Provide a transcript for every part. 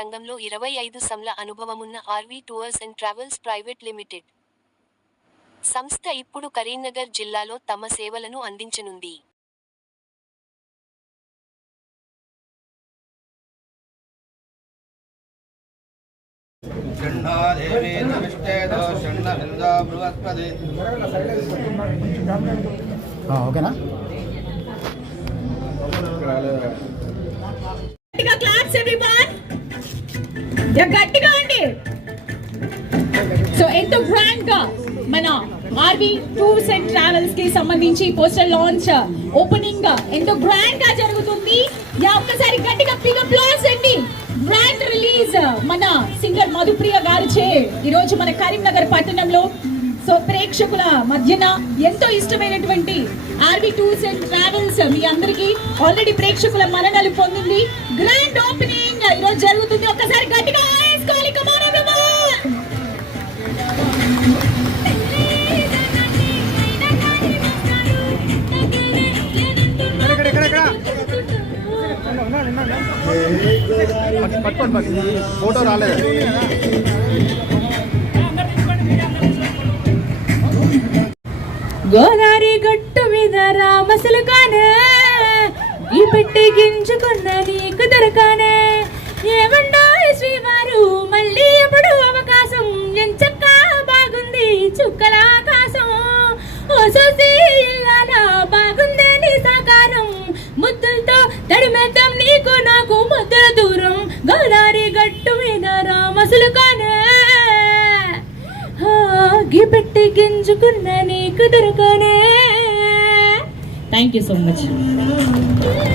రంగంలో ఇరవై ఐదు సంల అనుభవమున్న RV tours and travels private limited. సంస్థ ఇప్పుడు కరీంనగర్ జిల్లాలో తమ సేవలను అందించనుంది. దేవి నమిష్టేదో షణ్ణ విందో గట్టిగా అండి. సో ఎంతో గ్రాండ్గా మన ఆర్బీ టూర్స్ అండ్ ట్రావెల్స్కి సంబంధించి పోస్టర్ లాంచ్ ఓపెనింగ్ ఎంతో గ్రాండ్గా జరుగుతుంది. యా ఒక్కసారి గట్టిగా పిక్ అప్లాస్ అండి. గ్రాండ్ రిలీజ్ మన సింగర్ మధుప్రియ గారు చే. ఈ రోజు మన కరీంనగర్ పట్టణంలో సో ప్రేక్షకుల మధ్యన ఎంతో ఇష్టమైనటువంటి ఆర్బీ టూర్స్ అండ్ ట్రావెల్స్ మీ అందరికీ ఆల్రెడీ ప్రేక్షకుల మరణాలు పొందింది. గ్రాండ్ ఓపెనింగ్ ఈరోజు జరుగుతుంది. ఒక్కసారి గట్టిగా పట్టుకోండి. ఫోటో రాలేదు. గోదావరి గట్టు మీద రామసలు కానే ఈ పెట్టి గింజుకున్న నీకు దొరకానే. పెట్టి గింజుకున్న నీకు దొరకనే. Thank you so much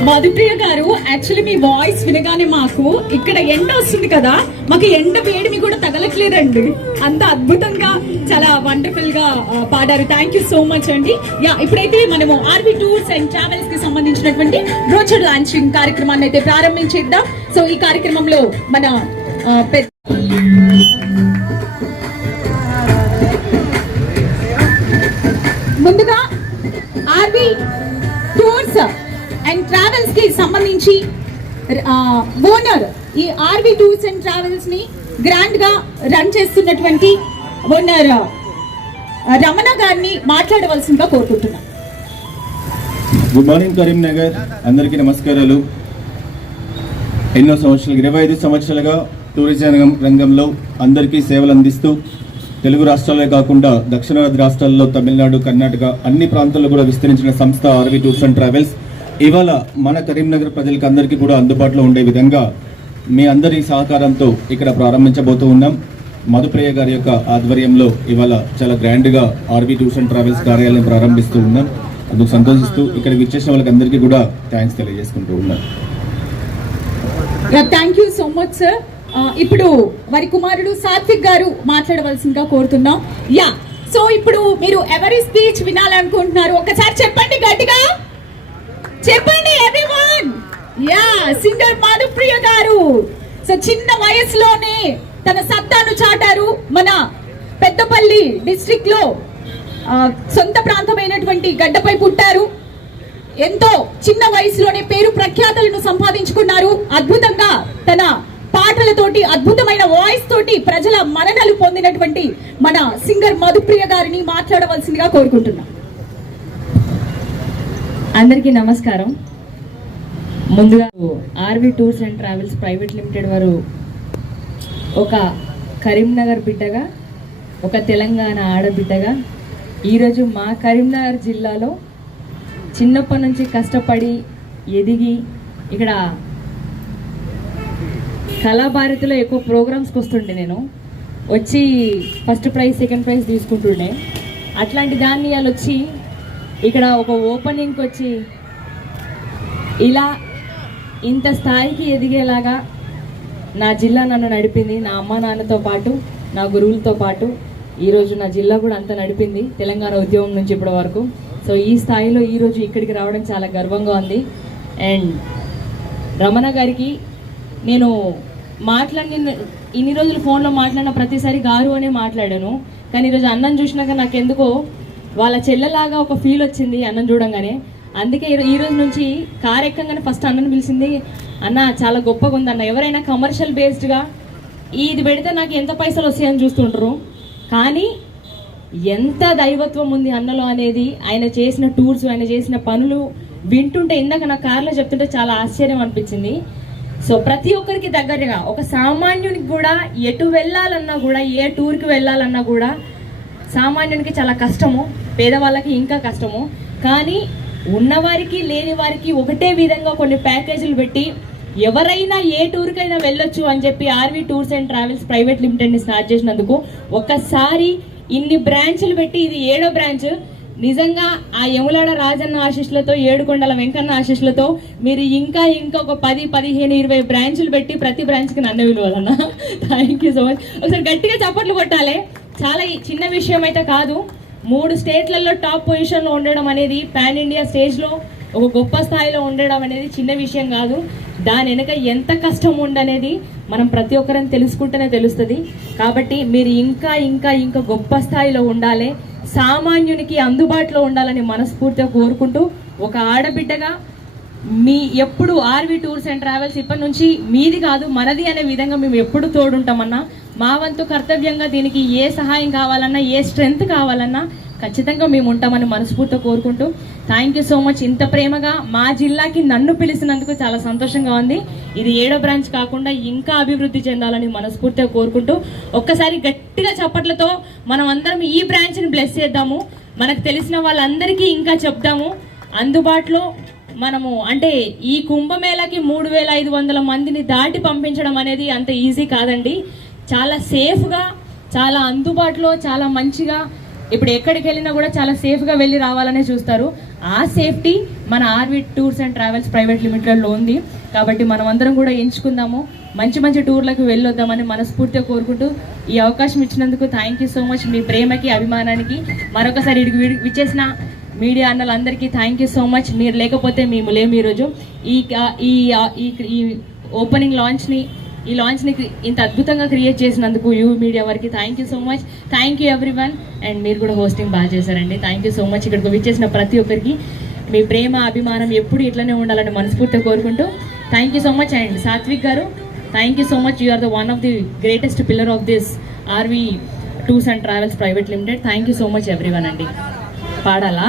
Madhupriya గారు యాక్చువల్లీ మీ వాయిస్ వినగానే మాకు ఇక్కడ ఎండ వస్తుంది కదా మాకు ఎండ వేడిమి కూడా తగలట్లేదండి. అంత అద్భుతంగా చాలా వండర్ఫుల్గా పాడారు. థ్యాంక్ యూ సో మచ్ అండి. యా ఇప్పుడైతే మనము ఆర్బీ టూర్స్ అండ్ ట్రావెల్స్కి సంబంధించినటువంటి రోచర్ లాంచింగ్ కార్యక్రమాన్ని అయితే ప్రారంభించేద్దాం. సో ఈ కార్యక్రమంలో మన పెద్ద కి సంబంధించి ఓనర్ ఈ ఆర్వి టూర్స్ అండ్ ట్రావెల్స్ని గ్రాండ్గా రన్ చేస్తున్నటువంటి ఓనర్ రమణ గారిని మాట్లాడవలసిందిగా కోరుకుంటున్నాను గుడ్ మార్నింగ్ కరీంనగర్ అందరికీ నమస్కారాలు. ఎన్నో సంవత్సరాలు ఇరవై ఐదు సంవత్సరాలుగా టూరిజం రంగంలో అందరికీ సేవలు అందిస్తూ తెలుగు రాష్ట్రాలే కాకుండా దక్షిణాది రాష్ట్రాల్లో తమిళనాడు కర్ణాటక అన్ని ప్రాంతాల్లో కూడా విస్తరించిన సంస్థ ఆర్వి టూర్స్ అండ్ ట్రావెల్స్. ఇవాళ మన కరీంనగర్ ప్రజలకు అందరికీ కూడా అందుబాటులో ఉండే విధంగా మీ అందరి సహకారంతో ఇక్కడ ప్రారంభించబోతూ ఉన్నాం. మధుప్రియ గారి యొక్క ఆధ్వర్యంలో ఇవాళ చాలా గ్రాండ్గా ఆర్బీ టూర్స్ అండ్ ట్రావెల్స్ కార్యాలయం ప్రారంభిస్తూ ఉన్నాం. అందుకు సంతోషిస్తూ ఇక్కడ విచ్చేసిన వాళ్ళకి అందరికీ కూడా థ్యాంక్స్ తెలియజేసుకుంటూ ఉన్నాం. Thank you so much sir ఇప్పుడు వారి కుమారుడు సాత్విక్ గారు మాట్లాడవలసిందిగా కోరుతున్నాం. యా సో ఇప్పుడు మీరు ఎవరి స్పీచ్ వినాలనుకుంటున్నారు? ఒకసారి చెప్పండి గట్టిగా. చెప్పండి ఎవ్రీవన్ యా సింగర్ మాధుప్రియ గారు. సో చిన్న వయసులోనే తన సత్తాను చాటారు మన పెద్దపల్లి డిస్ట్రిక్ట్లో. సొంత ప్రాంతమైనటువంటి గడ్డపై పుట్టారు. ఎంతో చిన్న వయసులోనే పేరు ప్రఖ్యాతలను సంపాదించుకున్నారు. అద్భుతంగా తన పాటలతోటి అద్భుతమైన వాయిస్ తోటి ప్రజల మరణలు పొందినటువంటి మన సింగర్ మధుప్రియ గారిని మాట్లాడవలసిందిగా కోరుకుంటున్నాను అందరికీ నమస్కారం. ముందుగా RV tours and travels private limited వారు ఒక కరీంనగర్ బిడ్డగా ఒక తెలంగాణ ఆడబిడ్డగా ఈరోజు మా కరీంనగర్ జిల్లాలో చిన్నప్పటి నుంచి కష్టపడి ఎదిగి ఇక్కడ కళాభారతిలో ఎక్కువ ప్రోగ్రామ్స్కి వస్తుండే నేను. వచ్చి ఫస్ట్ ప్రైజ్ సెకండ్ ప్రైజ్ తీసుకుంటుండే. అట్లాంటి దాన్ని వాళ్ళు వచ్చి ఇక్కడ ఒక ఓపెనింగ్కి వచ్చి ఇలా ఇంత స్థాయికి ఎదిగేలాగా నా జిల్లా నన్ను నడిపింది నా అమ్మ నాన్నతో పాటు నా గురువులతో పాటు ఈరోజు నా జిల్లా కూడా అంత నడిపింది తెలంగాణ ఉద్యమం నుంచి ఇప్పటి వరకు. సో ఈ స్థాయిలో ఈరోజు ఇక్కడికి రావడం చాలా గర్వంగా ఉంది. అండ్ రమణ గారికి నేను మాట్లాడిన ఇన్ని రోజులు ఫోన్లో మాట్లాడిన ప్రతిసారి గారు అనే మాట్లాడాను. కానీ ఈరోజు అన్నం చూసినాక నాకు ఎందుకో వాళ్ళ చెల్లెలాగా ఒక ఫీల్ వచ్చింది అన్నం చూడంగానే. అందుకే ఈ ఈ రోజు నుంచి కార్ ఎక్కగానే ఫస్ట్ అన్నను పిలిచింది అన్న చాలా గొప్పగా ఉంది అన్న ఎవరైనా కమర్షియల్ బేస్డ్గా ఇది పెడితే నాకు ఎంత పైసలు వస్తాయని చూస్తుంటారు కానీ ఎంత దైవత్వం ఉంది అన్నలో అనేది ఆయన చేసిన టూర్స్ ఆయన చేసిన పనులు వింటుంటే ఇందాక నా కార్లో చెప్తుంటే చాలా ఆశ్చర్యం అనిపించింది. సో ప్రతి ఒక్కరికి దగ్గరగా ఒక సామాన్యునికి కూడా ఎటు వెళ్ళాలన్నా కూడా ఏ టూర్కి వెళ్ళాలన్నా కూడా సామాన్యునికి చాలా కష్టము పేదవాళ్ళకి ఇంకా కష్టము. కానీ ఉన్నవారికి లేని వారికి ఒకటే విధంగా కొన్ని ప్యాకేజీలు పెట్టి ఎవరైనా ఏ టూర్కైనా వెళ్ళొచ్చు అని చెప్పి RV tours and travels private లిమిటెడ్ని start చేసినందుకు ఒక్కసారి ఇన్ని బ్రాంచ్లు పెట్టి ఇది ఏడో బ్రాంచ్. నిజంగా ఆ యములాడ రాజన్న ఆశీస్సులతో ఏడుకొండల వెంకన్న ఆశీస్సులతో మీరు ఇంకా ఇంకా ఒక పది పదిహేను ఇరవై బ్రాంచ్లు పెట్టి ప్రతి బ్రాంచ్కి నన్ను విలువలన్నా. థ్యాంక్ యూ సో మచ్ ఒకసారి గట్టిగా చప్పట్లు కొట్టాలి. చాలా ఈ చిన్న విషయం అయితే కాదు. మూడు స్టేట్లలో టాప్ పొజిషన్లో ఉండడం అనేది పాన్ ఇండియా స్టేజ్లో ఒక గొప్ప స్థాయిలో ఉండడం అనేది చిన్న విషయం కాదు. దాని వెనుక ఎంత కష్టం ఉండనేది మనం ప్రతి ఒక్కరిని తెలుసుకుంటేనే తెలుస్తుంది. కాబట్టి మీరు ఇంకా ఇంకా ఇంకా గొప్ప స్థాయిలో ఉండాలి. సామాన్యునికి అందుబాటులో ఉండాలని మనస్ఫూర్తిగా కోరుకుంటూ ఒక ఆడబిడ్డగా మీ ఎప్పుడు ఆర్వి టూర్స్ అండ్ ట్రావెల్స్ ఇప్పటి నుంచి మీది కాదు మనది అనే విధంగా మేము ఎప్పుడు తోడుంటామన్నా మా వంతు కర్తవ్యంగా దీనికి ఏ సహాయం కావాలన్నా ఏ స్ట్రెంగ్త్ కావాలన్నా ఖచ్చితంగా మేము ఉంటామని మనస్ఫూర్తిగా కోరుకుంటూ థ్యాంక్ యూ సో మచ్. ఇంత ప్రేమగా మా జిల్లాకి నన్ను పిలిచినందుకు చాలా సంతోషంగా ఉంది. ఇది ఏడో బ్రాంచ్ కాకుండా ఇంకా అభివృద్ధి చెందాలని మనస్ఫూర్తిగా కోరుకుంటూ ఒక్కసారి గట్టిగా చప్పట్లతో మనం అందరం ఈ బ్రాంచ్ని బ్లెస్ చేద్దాము. మనకు తెలిసిన వాళ్ళందరికీ ఇంకా చెప్దాము. అందుబాటులో మనము అంటే ఈ కుంభమేళకి మూడు వేల ఐదు వందల మందిని దాటి పంపించడం అనేది అంత ఈజీ కాదండి. చాలా సేఫ్గా చాలా అందుబాటులో చాలా మంచిగా ఇప్పుడు ఎక్కడికి వెళ్ళినా కూడా చాలా సేఫ్గా వెళ్ళి రావాలనే చూస్తారు. ఆ సేఫ్టీ మన RV tours and travels private లిమిటెడ్లో ఉంది. కాబట్టి మనం అందరం కూడా ఎంచుకుందాము. మంచి మంచి టూర్లకు వెళ్ళొద్దామని మనస్ఫూర్తిగా కోరుకుంటూ ఈ అవకాశం ఇచ్చినందుకు థ్యాంక్ యూ సో మచ్ మీ ప్రేమకి అభిమానానికి మరొకసారి ఇడికి విడి- విచ్చేసిన మీడియా అన్నలందరికీ థ్యాంక్ యూ సో మచ్ మీరు లేకపోతే మేము లేము ఈరోజు. ఈ ఈ- ఈ ఓపెనింగ్ లాంచ్ని ఈ లాంచ్ని ఇంత అద్భుతంగా క్రియేట్ చేసినందుకు యూ మీడియా వారికి thank you so much thank you everyone and మీరు కూడా హోస్టింగ్ బాగా చేశారండి. థ్యాంక్ యూ సో మచ్ ఇక్కడికి విచ్చేసిన ప్రతి ఒక్కరికి మీ ప్రేమ అభిమానం ఎప్పుడు ఇట్లనే ఉండాలని మనస్ఫూర్తిగా కోరుకుంటూ thank you so much and Sathvik గారు thank you so much you are the one of the greatest pillar of this RV tours and travels private limited thank you so much everyone అండి. పాడాలా?